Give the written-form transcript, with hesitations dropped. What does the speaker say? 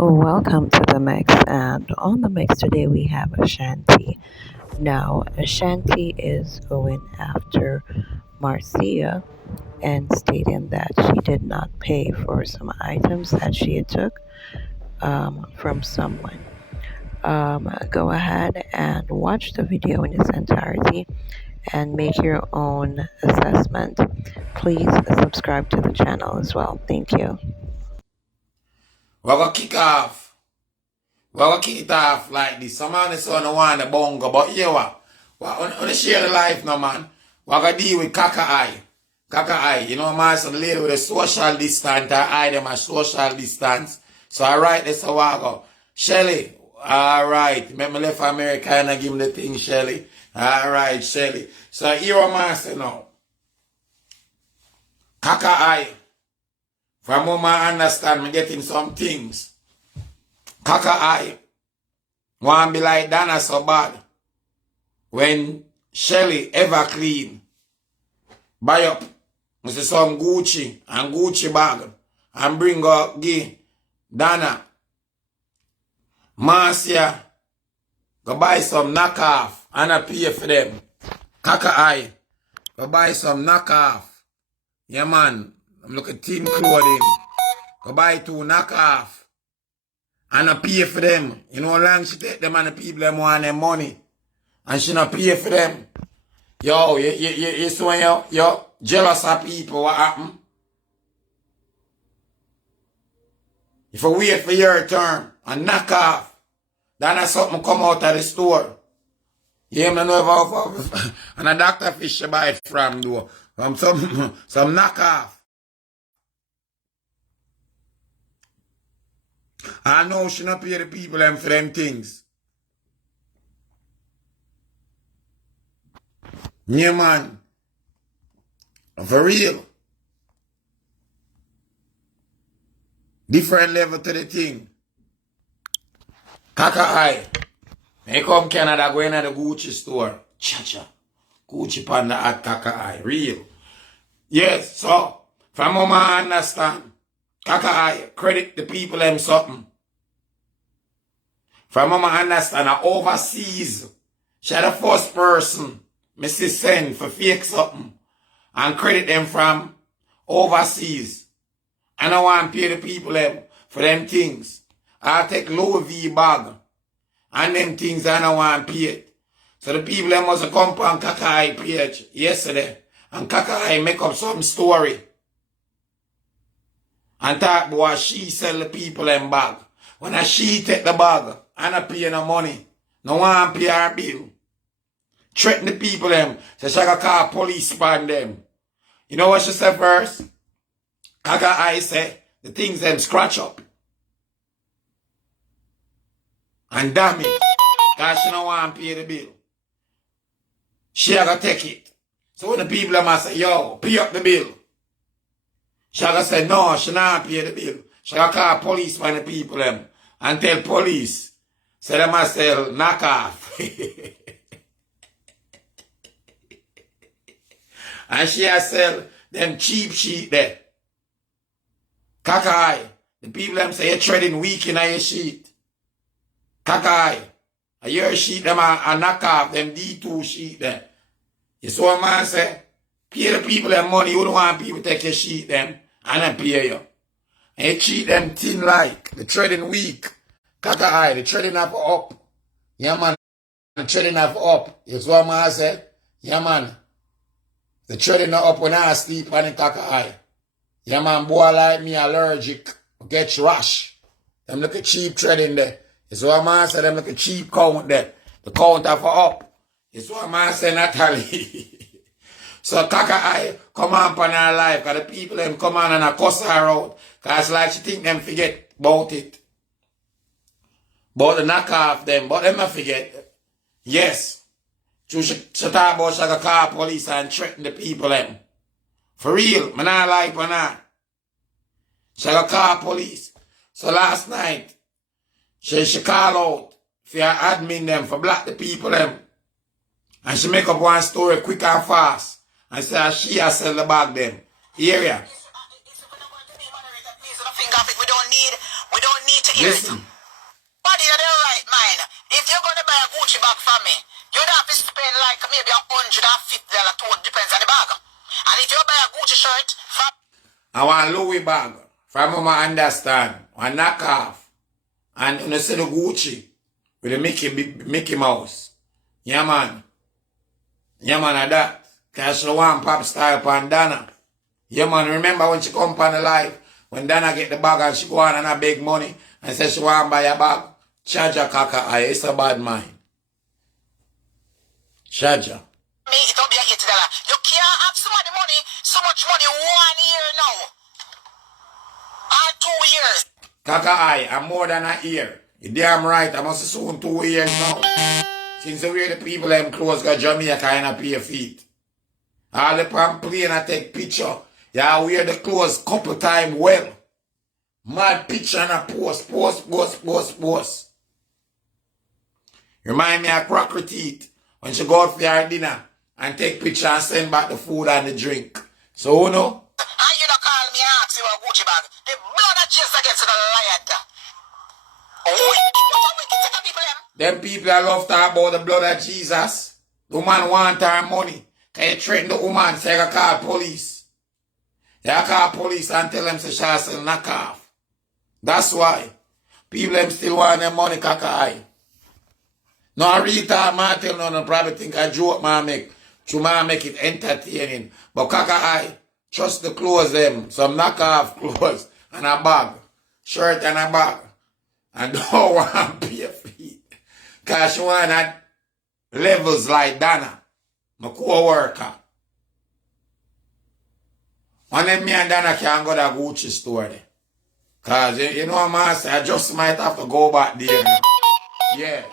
Welcome to the mix, and on the mix today we have Ashanti. Now, Ashanti is going after Marcia and stating that she did not pay for some items that she took from someone. Go ahead and watch the video in its entirety and make your own assessment. Please subscribe to the channel as well. Thank you. We're gonna kick off. We're gonna kick it off like this. Some man is on the one the bongo, but yeah, what? We're gonna share the life now, man. We're gonna deal with Kaka Eye. Kaka Eye, you know, man, so the lady with the social distance, I eye them at social distance. So I write this a while ago. Shelly, alright. Let me left America and I give him the thing, Shelly. Alright, Shelly. So here a man say now. Kaka Eye. From what I understand, me getting some things. Kaka I want be like Dana so bad. When Shelly ever clean, buy up me say some Gucci and Gucci bag and bring up give Dana. Marcia go buy some knockoff and I pay for them. Kaka I go buy some knockoff. Yeah man, I'm looking team clothing. Go buy 2 knockoff. And I pay for them. You know how long she take them and the people them want their money. And she not pay for them. Yo, you see when you jealous of people, what happen? If you wait for your turn and knock off, then something come out of the store. You ain't know if and a doctor fish you buy it from though. From some knock off. I know she not pay the people them for them things. Yeah, man. For real. Different level to the thing. Kaka I. They come Canada, go in at the Gucci store. Cha-cha. Gucci panda at Kaka I. Real. Yes, so, from what I understand, Kaka I credit the people them something. From what I understand, overseas, she had the first person, Mrs. Send for fake something, and credit them from overseas. And I want to pay the people them for them things. I take Louis V bag, and them things I don't want to pay it. So the people them must come on Kaka I page yesterday, and Kaka I make up some story. And talk about she sell the people them bag. When she take the bag, and I pay no money. No one pay her bill. Threaten the people them. So she gonna call police upon them. You know what she said first? Kaka I say, the things them scratch up. And damn it. Cause she no want pay the bill. She gonna take it. So when the people them say, yo, pay up the bill. She gonna say, no, she not pay the bill. She gonna call police upon the people them. And tell police. Say them must sell knock off. And she has sell them cheap sheet there. Kakai. The people them say you're trading weak in your sheet. Kakai. A your sheet them a knock off them D2 sheet there. You saw a man say, pay the people them money, you don't want people to take your sheet them and then pay you. And you treat them thin like the trading weak. Kakai, the trading up up. Yeah man, the trading up up. You saw a man say, yeah man. The trading up when I sleep on the Kakai. Yeah man, boy like me allergic. Get rash. Them look at cheap trading there. You saw a man say them look at cheap count there. The counter for up. You saw a man say Natalie. So Kakai come on upon her life. Cause the people them come on and a cuss her out. Cause like she think them forget about it. About the knockoff them. But them not forget. Yes. She talk about she gonna call police and threaten the people them. For real. Man not lie for that. She gonna call police. So last night, she call out for her admin them for block the people them. And she make up one story quick and fast. And say she has sell the bag them. Area. We don't need to Listen. Body of the right mind. If you're gonna buy a Gucci bag for me, you'd have to spend like maybe $150 to it, depends on the bag. And if you buy a Gucci shirt from I want Louis bag. From my understand. I knock off. And you see the Gucci with the Mickey Mouse. Yeah man. Yeah man at that. Cause she want pop style pandana. Yeah man, remember when she come on the live, when Dana get the bag and she go on and a big money and say she want buy a bag, charge her kaka eye, it's a bad mind. Charge her. me, it'll be a $80. You can't have so much money, so much money 1 year now. Or 2 years. Kaka eye, I'm more than a year. You damn right, I must soon 2 years now. Since the way the people them close got Jamaica and I pay feet. All the plane I take picture. Yeah, wear the clothes couple time well. Mad picture and a post. Remind me of Crockery Teeth when she go out for her dinner and take picture and send back the food and the drink. So you know? And you don't call me and ask you a Gucci bag. The blood that chase against the lion. What people Them people that love to talk about the blood of Jesus. The woman want her money. Can you threaten the woman say you call police? You call police and tell them to shall knock off. That's why. People them still want their money kaka eye. No, I really thought man tell no probably think I joke man make. To man make it entertaining. But kaka eye, trust the clothes them. Some knock off clothes and a bag. Shirt and a bag. And don't want to pay feet. Cause she want at levels like Dana. My co-worker. One of me and Dana can go to the Gucci store there. Cause you know, Marcia, I just might have to go back there now. Yes.